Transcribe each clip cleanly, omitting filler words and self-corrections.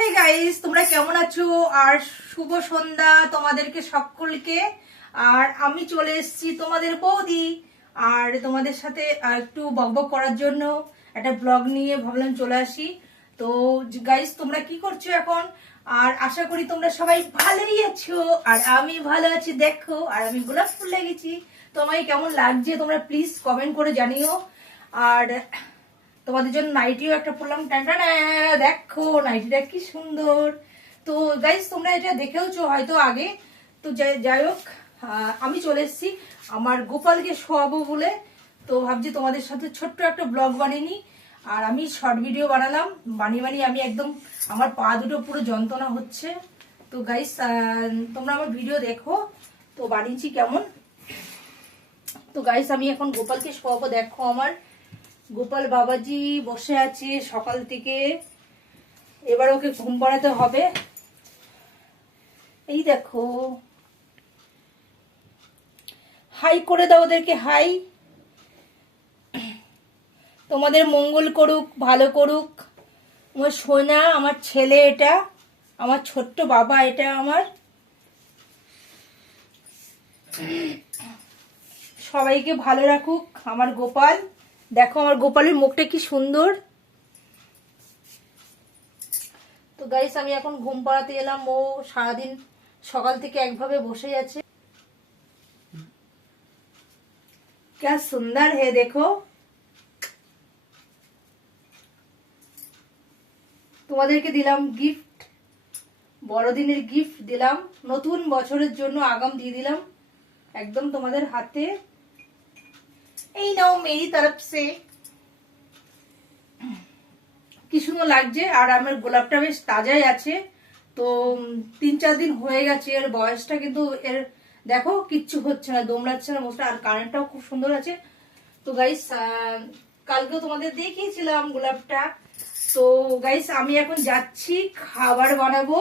Hey guys, তোমরা কেমন আছো? আর শুভ সন্ধ্যা তোমাদেরকে সকলকে। আর আমি চলে এসেছি তোমাদের বৌদি, আর তোমাদের সাথে একটু বকবক করার জন্য একটা ব্লগ নিয়ে ভাবলাম চলে আসি। তো গাইস, তোমরা কি করছো এখন? আর আশা করি তোমরা সবাই ভালোই আছো, আর আমি ভালো আছি। দেখো, আর আমি গোলাপ ফুল লাগিয়েছি। তোমায় কেমন লাগছে তোমরা প্লিজ কমেন্ট করে জানিও। আর তোমাদের জন্য নাইটিও একটা পরলাম। টানটানা, দেখো নাইটিটা কি সুন্দর। তো গাইস, তোমরা এটা দেখেওছো হয়তো আগে। তো যাই হোক, আমি চলে এসেছি আমার গোপালকে শোয়াবো বলে। তো ভাবছি তোমাদের সাথে ছোট্ট একটা ব্লগ বানিয়ে নিই। আর আমি শর্ট ভিডিও বানালাম, বানিয়ে আমি একদম আমার পা দুটো পুরো যন্ত্রণা হচ্ছে। তো গাইস, তোমরা আমার ভিডিও দেখো তো বানিয়েছি কেমন। তো গাইস, আমি এখন গোপালকে শোয়াবো। দেখো, আমার গোপাল বাবাজি বসে আছে সকাল থেকে। এবার ওকে ঘুম পাড়াতে হবে। এই দেখো, হাই করে দাও ওদেরকে, হাই। তোমাদের মঙ্গল করুক, ভালো করুক। আমার সোনা, আমার ছেলে এটা, আমার ছোট্ট বাবা এটা আমার। সবাইকে ভালো রাখুক আমার গোপাল। দেখো আমার গোপালের মুখটা কি সুন্দর। তো গাইস, আমি এখন ঘুম পাড়াতে এলাম। ও সারাদিন সকাল থেকে একভাবে বসে আছে। क्या सुंदर है देखो। তোমাদেরকে দিলাম গিফট, বড়দিনের গিফট দিলাম, নতুন বছরের জন্য আগাম দিয়ে দিলাম একদম তোমাদের হাতে। এই নাও মেরি তরফ সে। কি সুন্দর লাগছে। আর আমার গোলাপটা বেশ তাজাই আছে। তো 3-4 দিন হয়ে গেছে এর বয়সটা, কিন্তু এর দেখো কিচ্ছু হচ্ছে না, দমড়াচ্ছে না মোস্ট। আর কারেন্টটাও খুব সুন্দর আছে। তো গাইস, কালকেও তোমাদের দেখিয়েছিলাম গোলাপটা। তো গাইস, আমি এখন যাচ্ছি খাবার বানাবো।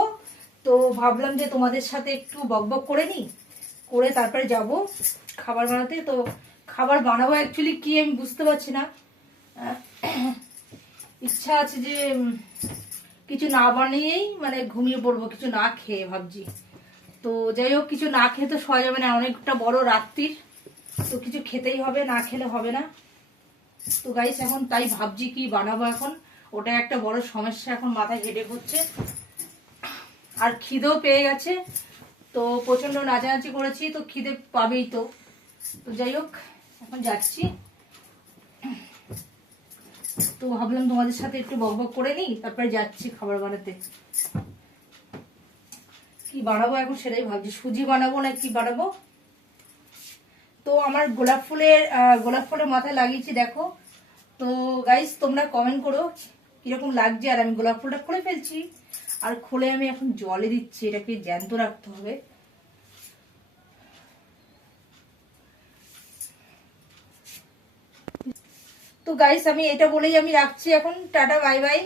তো ভাবলাম যে তোমাদের সাথে একটু বকবক করে নিই, করে তারপরে যাব খাবার বানাতে। তো খাবার বানাবো অ্যাকচুয়ালি কি আমি বুঝতে পারছি না। ইচ্ছা আছে যে কিছু না বানিয়েই মানে ঘুমিয়ে পড়বো, কিছু না খেয়ে ভাবছি। তো যাই হোক, কিছু না খেয়ে তো শোয়া যাবে না, অনেকটা বড় রাত্রির। তো কিছু খেতেই হবে, না খেলে হবে না। তো গাইস, এখন তাই ভাবছি কি বানাবো এখন। ওটা একটা বড় সমস্যা, এখন মাথায় হেডেক হচ্ছে। আর খিদেও পেয়ে গেছে। তো প্রচন্ড নাচানাচি করেছি, তো খিদে পাবেই তো। তো যাই হোক, এখন যাচ্ছি। তো ভাবলাম তোমাদের সাথে একটু বকবক করে নিই, তারপরে যাচ্ছি খাবার বানাতে। কি বানাবো এখন সেটাই ভাবছি, সুজি বানাবো না কি বানাবো। তো আমার গোলাপ ফুলের মাথায় লাগিয়েছি দেখো। তো গাইস, তোমরা কমেন্ট করো কিরকম লাগছে। আর আমি গোলাপ ফুলটা খুলে ফেলছি, আর খুলে আমি এখন জলে দিচ্ছি। এটাকে জ্যান্ত রাখতে হবে। তো গাইস, আমি এটা বলেই আমি রাখছি এখন। Tata, bye bye.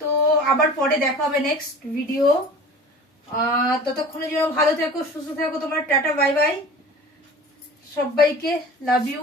তো আবার পরে দেখা হবে নেক্সট ভিডিও। ততক্ষণের জন্য ভালো থেকো, সুস্থ থাকো তোমরা। Tata, bye bye. সবাইকে লাভ ইউ।